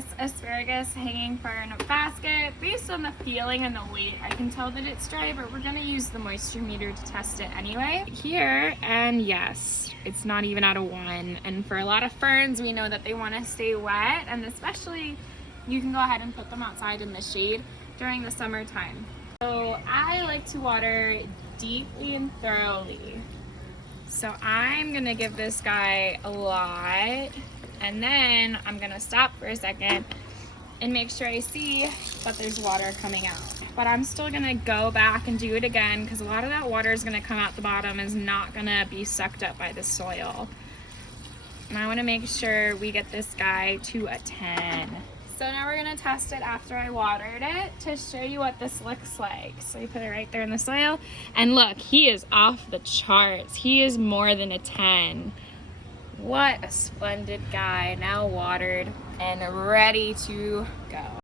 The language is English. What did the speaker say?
this asparagus hanging far in a basket. Based on the feeling and the weight, I can tell that it's dry, but we're gonna use the moisture meter to test it anyway. Here, and yes, it's not even at a 1. And for a lot of ferns, we know that they wanna stay wet, and especially you can go ahead and put them outside in the shade during the summertime. So I like to water deeply and thoroughly. So I'm gonna give this guy a lot, and then I'm gonna stop for a second and make sure I see that there's water coming out. But I'm still gonna go back and do it again because a lot of that water is gonna come out the bottom, is not gonna be sucked up by the soil. And I wanna make sure we get this guy to a 10. So now we're gonna test it after I watered it to show you what this looks like. So you put it right there in the soil, and look, he is off the charts. He is more than a 10. What a splendid guy, now watered and ready to go.